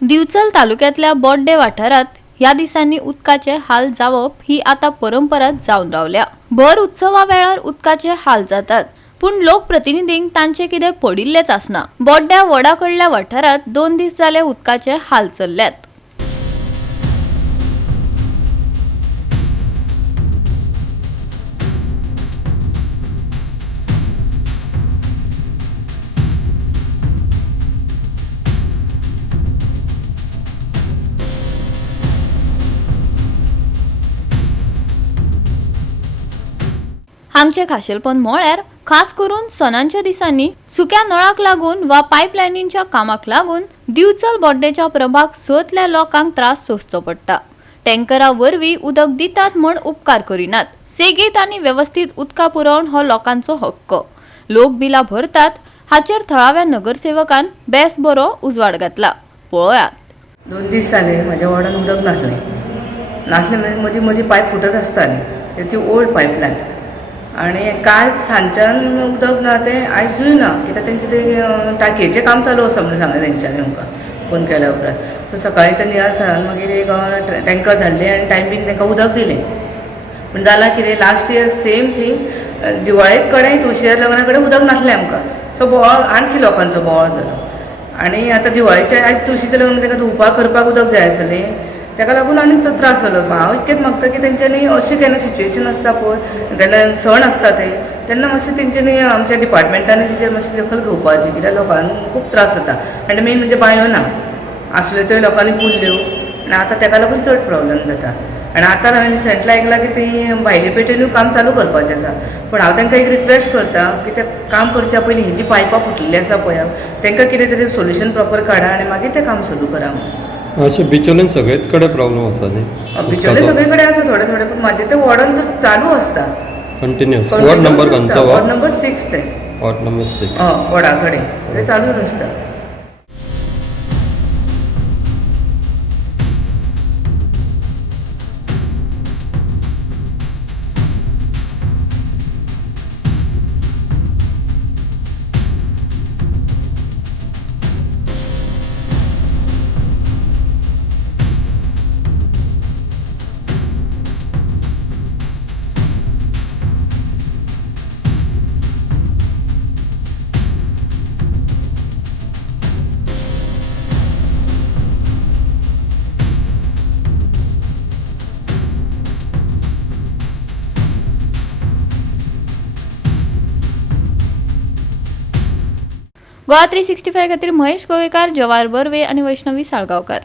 दिवचल तालुक्यातल्या बोड्डे वाठारात या दिसांनी उदकाचे हाल जावप ही आता परंपराच जावन रावल्या। भर उत्सवा वेळार उदकाचे हाल जातात, पण लोकप्रतिनिधींक तांचे कितें पडिल्लेच आसना। बोड्ड्या वडाकडल्या वाठारात 2 दीस जाले उदकाचे हाल चल्ल्यात। हांगचे खाशेलपण म्हळ्यार खास करून सणांच्या दिसांनी सुक्या नळाक लागून वा पायपलायनींच्या कामाक लागून दिवचल बोड्डेच्या प्रभाग 7तल्या लोकांक त्रास सोंसचो पडटा। टँकरा वरवीं उदक दितात म्हण उपकार करिनात। सेगीत आनी व्यवस्थित उदका पुरवण हो लोकांचो हक्क। लोक बिला भरतात, हाचेर थळाव्या नगरसेवकान बेस बरो उजवाड घातला। पळयात। 2 दीस जाले म्हज्या वॉर्डान उदक नासलें म्हणजे मदीं मदीं पायप फुटत आसताली, ती ओल्ड पायपलायन। आणि काल सांच्यान उदक ना तें आयजूय ना, कित्याक तेंचें तें टाकयेचें काम चालू आसा म्हणून सांगलें तेंच्यांनी आमकां फोन केल्या उपरांत। सो सकाळीं ते नियाळ सरान मागीर एक टँकर धाडलें आनी टायमींग तांकां उदक दिलें। पूण जालां कितें, लास्ट इयर सेम थींग दिवाळे कडेन तुळशीच्या लग्ना कडेन उदक नासलें आमकां। सो बोवाळ आणखी लोकांचो बोवाळ जालो। आनी आतां दिवाळेच्या आयज तुळशीचें लग्न ताका धुवपाक करपाक उदक जाय आसलें, ताका लागून आनीक त्रास जालो। हांव इतकेंच मागता की तेंच्यांनी अशें केन्ना सिच्युएशन आसता पळय, केन्ना सण आसता तेन्ना मातशें तेंच्यांनी आमच्या डिपार्टमेंटांनी तेचेर मातशी दखल घेवपाची, कित्याक लोकांक खूब त्रास जाता। आनी मेन म्हणजे बांयो ना आसल्यो त्यो लोकांनी पुल्ल्यो, आनी आतां ताका लागून चड प्रॉब्लेम जाता। आनी आतां हांवें रिसंटली आयकलां की ती भायले पेटेनूय काम चालू करपाचें आसा। पूण हांव तांकां एक रिक्वेस्ट करता की तें काम करच्या पयलीं ही जी पायपां फुटलेलीं आसा पळय, तांकां कितें तरी सोल्युशन प्रॉपर काडा आनी मागीर तें काम सुरू करा। अशें बिचोलेन सगळेच कडेन प्रॉब्लेम आसा न्ही? बिचोले सगळे कडेन आसा थोडे थोडे, पूण म्हाजे ते वॉर्डान तर चालू आसता कंटिन्युअस। वॉर्ड नंबर खंयचो? वॉर्ड नंबर 6 ते वॉर्ड नंबर 6 वॉर्डा कडेन ते चालूच आसता। गोवा 365 खातीर महेश गोवेकार, जवाहर बर्वे आणि वैष्णवी साळगांवकार।